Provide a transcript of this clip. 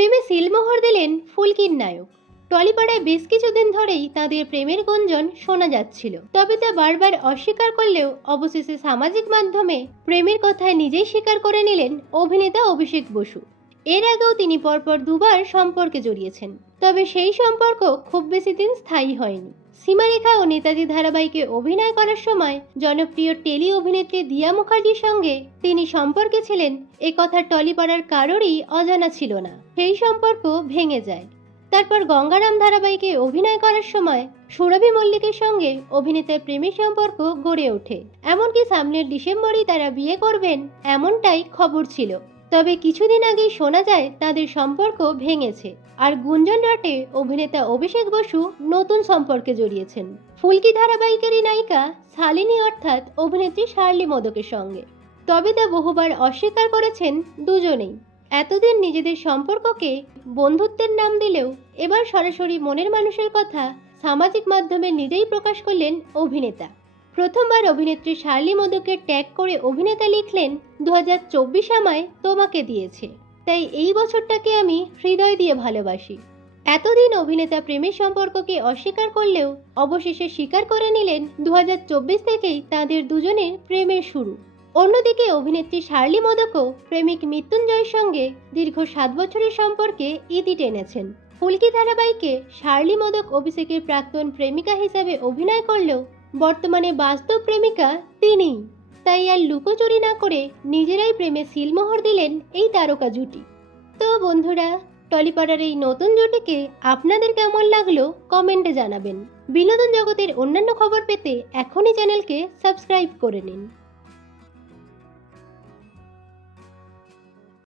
প্রেমে সিলমোহর দিলেন ফুলকির নায়ক। টলিপাড়ায় বেশ কিছুদিন ধরেই তাদের প্রেমের গুঞ্জন শোনা যাচ্ছিল, তবে তা বারবার অস্বীকার করলেও অবশেষে সামাজিক মাধ্যমে প্রেমের কথায় নিজেই স্বীকার করে নিলেন অভিনেতা অভিষেক বসু। এর আগেও তিনি পরপর দুবার সম্পর্কে জড়িয়েছেন, তবে সেই সম্পর্ক খুব বেশি দিন স্থায়ী হয়নি। সীমারেখা ও নেতাজি ধারাবাহিকে অভিনয় করার সময় জনপ্রিয় টেলি অভিনেত্রী দিয়া মুখার্জির সঙ্গে তিনি সম্পর্কে ছিলেন এ কথা টলিপাড়ার কারোরই অজানা ছিল না। সেই সম্পর্ক ভেঙে যায়। তারপর গঙ্গারাম ধারাবাহিকে অভিনয় করার সময় সুরভি মল্লিকের সঙ্গে অভিনেতার প্রেমের সম্পর্ক গড়ে ওঠে। এমনকি সামনের ডিসেম্বরেই তারা বিয়ে করবেন এমনটাই খবর ছিল। তবে কিছুদিন আগেই শোনা যায় তাদের সম্পর্ক ভেঙেছে, আর গুঞ্জন রটে অভিনেতা অভিষেক বসু নতুন সম্পর্কে জড়িয়েছেন ফুলকি ধারাবাহিকেরই নায়িকা শালিনী অর্থাৎ অভিনেত্রী শার্লি মোদকের সঙ্গে। তবে তা বহুবার অস্বীকার করেছেন দুজনেই। এতদিন নিজেদের সম্পর্ককে বন্ধুত্বের নাম দিলেও এবার সরাসরি মনের মানুষের কথা সামাজিক মাধ্যমে নিজেই প্রকাশ করলেন অভিনেতা। প্রথমবার অভিনেত্রী শার্লি মোদককে ট্যাগ করে অভিনেতা লিখলেন, 2024 আমায় তোমাকে দিয়েছে, তাই এই বছরটাকে আমি হৃদয় দিয়ে ভালোবাসি। এতদিন অভিনেতা প্রেমের সম্পর্ককে অস্বীকার করলেও অবশেষে স্বীকার করে নিলেন 2024 থেকেই তাদের দুজনের প্রেমের শুরু। অন্যদিকে অভিনেত্রী শার্লি মোদকও প্রেমিক মৃত্যুঞ্জয়ের সঙ্গে দীর্ঘ 7 বছরের সম্পর্কে ইতি টেনেছেন। ফুলকি ধারাবাহিকে শার্লি মোদক অভিষেকের প্রাক্তন প্রেমিকা হিসেবে অভিনয় করলেও বর্তমানে বাস্তব প্রেমিকা তিনিই। তাই আর লুকোচুরি না করে নিজেরাই প্রেমে সিলমোহর দিলেন এই তারকা জুটি। তো বন্ধুরা, টলিপাড়ার এই নতুন জুটিকে আপনাদের কেমন লাগলো কমেন্টে জানাবেন। বিনোদন জগতের অন্যান্য খবর পেতে এখনই চ্যানেলকে সাবস্ক্রাইব করে নিন।